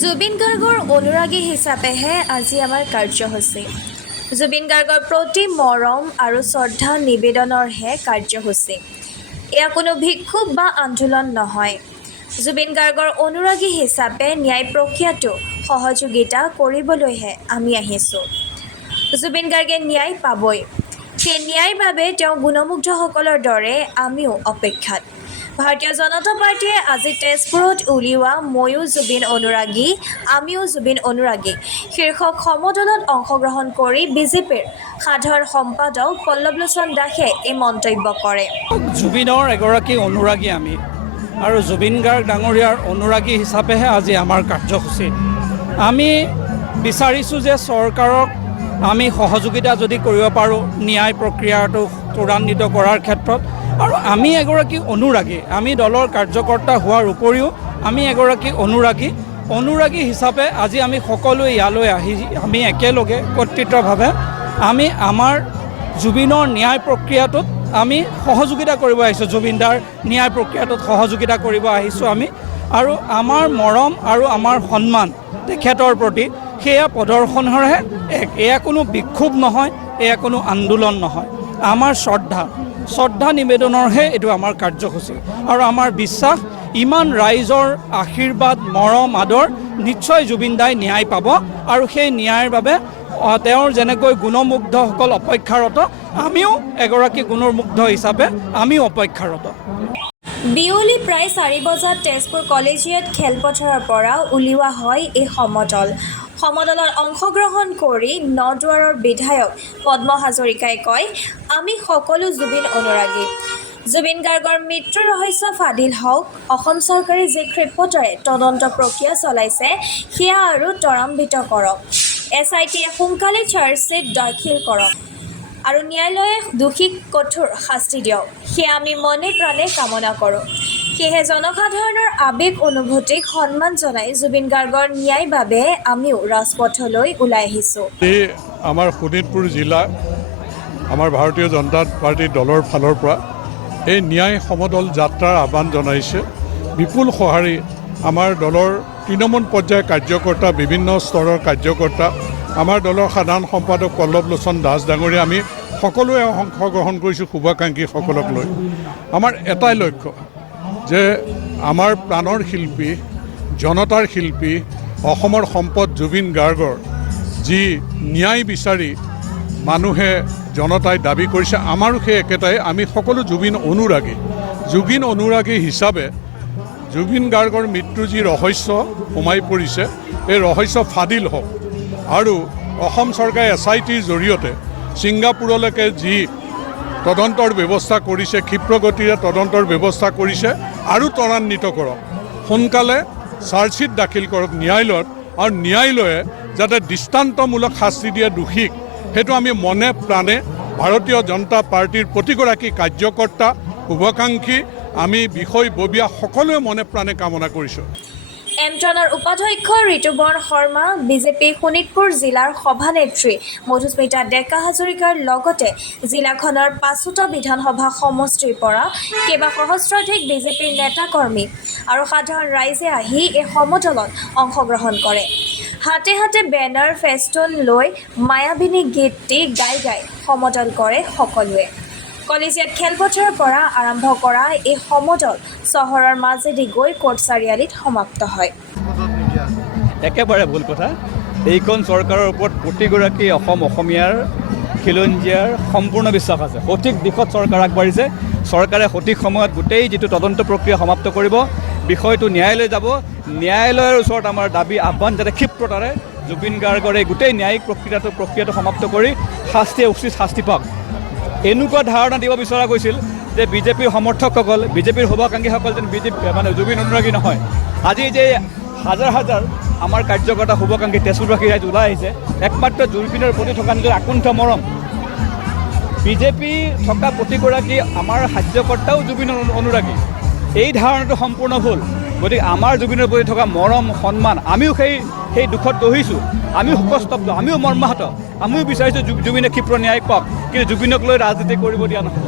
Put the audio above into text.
জুবিন গাৰ্গৰ অনুৰাগী হিচাপেহে আজি আমাৰ কাৰ্যসূচী। জুবিন গাৰ্গৰ প্ৰতি মৰম আৰু শ্ৰদ্ধা নিবেদনৰহে কাৰ্যসূচী। এয়া কোনো বিক্ষোভ বা আন্দোলন নহয়। জুবিন গাৰ্গৰ অনুৰাগী হিচাপে ন্যায় প্ৰক্ৰিয়াটো সহযোগিতা কৰিবলৈহে আমি আহিছোঁ। জুবিন গাৰ্গে ন্যায় পাবই। সেই ন্যায়ৰ বাবে তেওঁ গুণমুগ্ধসকলৰ দৰে আমিও অপেক্ষাত। ভাৰতীয় জনতা পাৰ্টীয়ে আজি তেজপুৰত উলিওৱা ময়ো জুবিন অনুৰাগী, আমিও জুবিন অনুৰাগী শীৰ্ষক সমদলত অংশগ্ৰহণ কৰি বিজেপিৰ সাধাৰণ সম্পাদক পল্লৱলোচন দাসে এই মন্তব্য কৰে। জুবিনৰ এগৰাকী অনুৰাগী আমি আৰু জুবিন গাৰ্গ ডাঙৰীয়াৰ অনুৰাগী হিচাপেহে আজি আমাৰ কাৰ্যসূচী। আমি বিচাৰিছোঁ যে চৰকাৰক আমি সহযোগিতা যদি কৰিব পাৰোঁ ন্যায় প্ৰক্ৰিয়াটো ত্বৰান্বিত কৰাৰ ক্ষেত্ৰত। আৰু আমি এগৰাকী অনুৰাগী, আমি দলৰ কাৰ্যকৰ্তা হোৱাৰ উপৰিও আমি এগৰাকী অনুৰাগী হিচাপে আজি আমি সকলোৱে ইয়ালৈ আহি আমি একেলগে কৰ্তৃত্বভাৱে আমি আমাৰ জুবিনৰ ন্যায় প্ৰক্ৰিয়াটোত আমি সহযোগিতা কৰিব আহিছোঁ। জুবিনদাৰ ন্যায় প্ৰক্ৰিয়াটোত সহযোগিতা কৰিব আহিছোঁ আমি। আৰু আমাৰ মৰম আৰু আমাৰ সন্মান তেখেতৰ প্ৰতি সেয়া প্ৰদৰ্শনৰহে এয়া কোনো বিক্ষোভ নহয়, এয়া কোনো আন্দোলন নহয়। আমাৰ শ্ৰদ্ধা নিবেদনৰহে এইটো আমাৰ কাৰ্যসূচী। আৰু আমাৰ বিশ্বাস ইমান ৰাইজৰ আশীৰ্বাদ মৰম আদৰ নিশ্চয় জুবিনদাই ন্যায় পাব। আৰু সেই ন্যায়ৰ বাবে তেওঁৰ যেনেকৈ গুণমুগ্ধসকল অপেক্ষাৰত, আমিও এগৰাকী গুণমুগ্ধ হিচাপে আমিও অপেক্ষাৰত। বিয়লি প্ৰায় 4 বজাত তেজপুৰ কলেজিয়েট খেলপথাৰৰ পৰা উলিওৱা হয় এই সমদলত অংশগ্ৰহণ কৰি নদুৱাৰৰ বিধায়ক পদ্ম হাজৰিকাই কয়, আমি সকলো জুবিন অনুৰাগী। জুবিন গাৰ্গৰ মৃত্যুৰ ৰহস্য ফাদিল হওক। অসম চৰকাৰে যি ক্ষীপ্ৰতাৰে তদন্ত প্ৰক্ৰিয়া চলাইছে সেয়া আৰু ত্বৰান্বিত কৰক। SITয়ে সোনকালে চাৰ্জশ্বিট দাখিল কৰক আৰু ন্যায়ালয়ে দোষীক কঠোৰ শাস্তি দিয়ক, সেয়া আমি মনে প্ৰাণে কামনা কৰোঁ। সেয়েহে জনসাধাৰণৰ আৱেগ অনুভূতিক সন্মান জনাই জুবিন গাৰ্গৰ ন্যায়ৰ বাবে আমিও ৰাজপথলৈ ওলাই আহিছোঁ। আমাৰ শোণিতপুৰ জিলা আমাৰ ভাৰতীয় জনতা পাৰ্টীৰ দলৰ ফালৰ পৰা এই ন্যায় সমদল যাত্ৰাৰ আহ্বান জনাইছে। বিপুল সঁহাৰি আমাৰ দলৰ তৃণমূল পৰ্যায়ৰ কাৰ্যকৰ্তা, বিভিন্ন স্তৰৰ কাৰ্যকৰ্তা, আমাৰ দলৰ সাধাৰণ সম্পাদক পল্লৱলোচন দাস ডাঙৰীয়া, আমি সকলোৱে অংশগ্ৰহণ কৰিছোঁ শুভাকাংক্ষীসকলক লৈ। আমাৰ এটাই লক্ষ্য যে আমাৰ প্ৰাণৰ শিল্পী, জনতাৰ শিল্পী, অসমৰ সম্পদ জুবিন গাৰ্গৰ যি ন্যায় বিচাৰি মানুহে জনতাই দাবী কৰিছে, আমাৰো সেই একেটাই। আমি সকলো জুবিন অনুৰাগী হিচাপে জুবিন গাৰ্গৰ মৃত্যুৰ যি ৰহস্য সোমাই পৰিছে, এই ৰহস্য ফাদিল হওক। আৰু অসম চৰকাৰে SITৰ জৰিয়তে ছিংগাপুৰলৈকে যি তদন্তৰ ব্যৱস্থা কৰিছে, ক্ষীপ্ৰগতিৰে তদন্তৰ ব্যৱস্থা কৰিছে আৰু ত্বৰান্বিত কৰক। সোনকালে চাৰ্জশ্বিট দাখিল কৰক ন্যায়ালয়ত, আৰু ন্যায়ালয়ে যাতে দৃষ্টান্তমূলক শাস্তি দিয়ে দোষীক, সেইটো আমি মনে প্ৰাণে ভাৰতীয় জনতা পাৰ্টীৰ প্ৰতিগৰাকী কাৰ্যকৰ্তা, শুভাকাংক্ষী, আমি বিষয়ববীয়া সকলোৱে মনে প্ৰাণে কামনা কৰিছোঁ। এমট্ৰনৰ উপাধ্যক্ষ ঋতুপৰ্ণ শৰ্মা, বিজেপি শোণিতপুৰ জিলাৰ সভানেত্ৰী মধুস্মিতা ডেকা হাজৰিকাৰ লগতে জিলাখনৰ 5টা বিধানসভা সমষ্টিৰ পৰা কেইবা সহস্ৰাধিক বিজেপিৰ নেতাকৰ্মী আৰু সাধাৰণ ৰাইজে আহি এই সমদলত অংশগ্ৰহণ কৰে। হাতে হাতে বেনাৰ ফেষ্টুন লৈ মায়াবিনী গীতটি গাই সমদল কৰে সকলোৱে। কলেজিয়েট খেলপথাৰৰ পৰা আৰম্ভ কৰা এই সমদল চহৰৰ মাজেদি গৈ কোৰ্ট চাৰিআলিত সমাপ্ত হয়। একেবাৰে ভুল কথা। এইখন চৰকাৰৰ ওপৰত প্ৰতিগৰাকী অসমীয়াৰ খিলঞ্জীয়াৰ সম্পূৰ্ণ বিশ্বাস আছে। সঠিক দিশত চৰকাৰ আগবাঢ়িছে। চৰকাৰে সঠিক সময়ত গোটেই যিটো তদন্ত প্ৰক্ৰিয়া সমাপ্ত কৰিব, বিষয়টো ন্যায়ালয় যাব। ন্যায়ালয়ৰ ওচৰত আমাৰ দাবী আহ্বান যাতে ক্ষীপ্ৰতাৰে জুবিন গাৰ্গৰ এই গোটেই ন্যায়িক প্ৰক্ৰিয়াটো সমাপ্ত কৰি উচিত শাস্তি পাওক। এনেকুৱা ধাৰণা দিব বিচৰা গৈছিল যে বিজেপিৰ সমৰ্থকসকল, বিজেপিৰ শুভাকাংক্ষীসকল যেন জুবিন অনুৰাগী নহয়। আজি যে হাজাৰ আমাৰ কাৰ্যকৰ্তা শুভাকাংক্ষী তেজপুৰবাসী ৰাইজ ওলাই আহিছে, একমাত্ৰ জুবিনৰ প্ৰতি থকা নিজৰ আকুণ্ঠ মৰম। বিজেপি থকা প্ৰতিগৰাকী আমাৰ কাৰ্যকৰ্তাও জুবিন অনুৰাগী, এই ধাৰণাটো সম্পূৰ্ণ ভুল। গতিকে আমাৰ জুবিনৰ প্ৰতি থকা মৰম সন্মান, আমিও সেই দুখত দহিছোঁ, আমিও শোকস্তব্ধ, আমিও মৰ্মাহত, আমিও বিচাৰিছোঁ জুবিনে ক্ষীপ্ৰ ন্যায় পাওক। কিন্তু জুবিনক লৈ ৰাজনীতি কৰিব দিয়া নহ'ব।